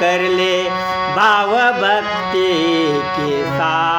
कर ले भाव भक्ति के साथ।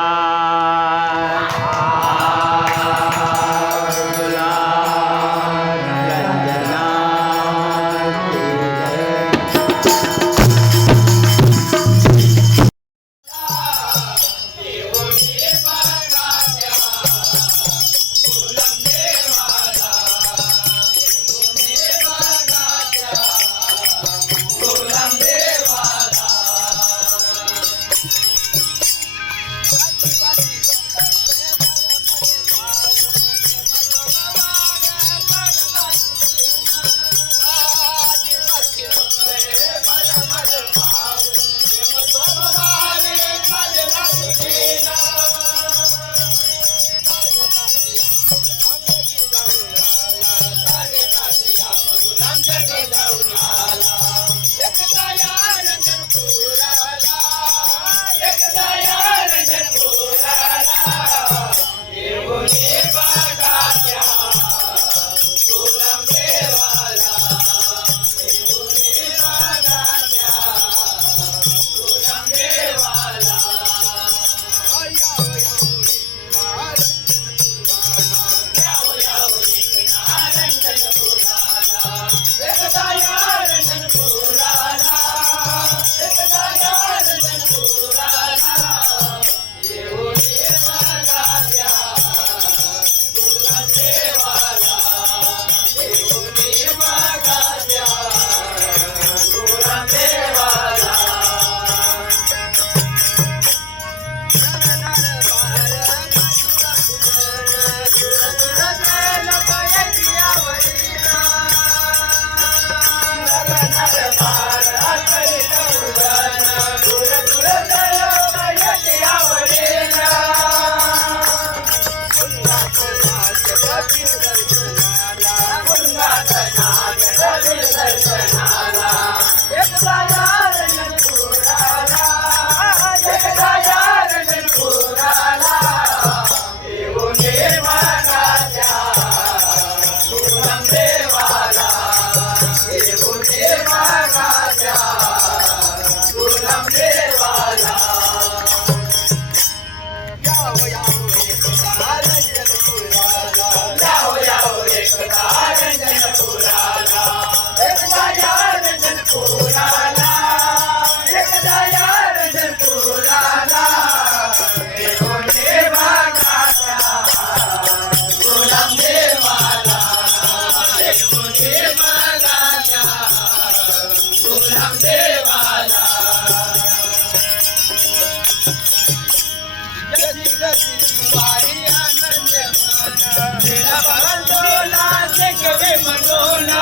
रे मनोला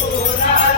போராட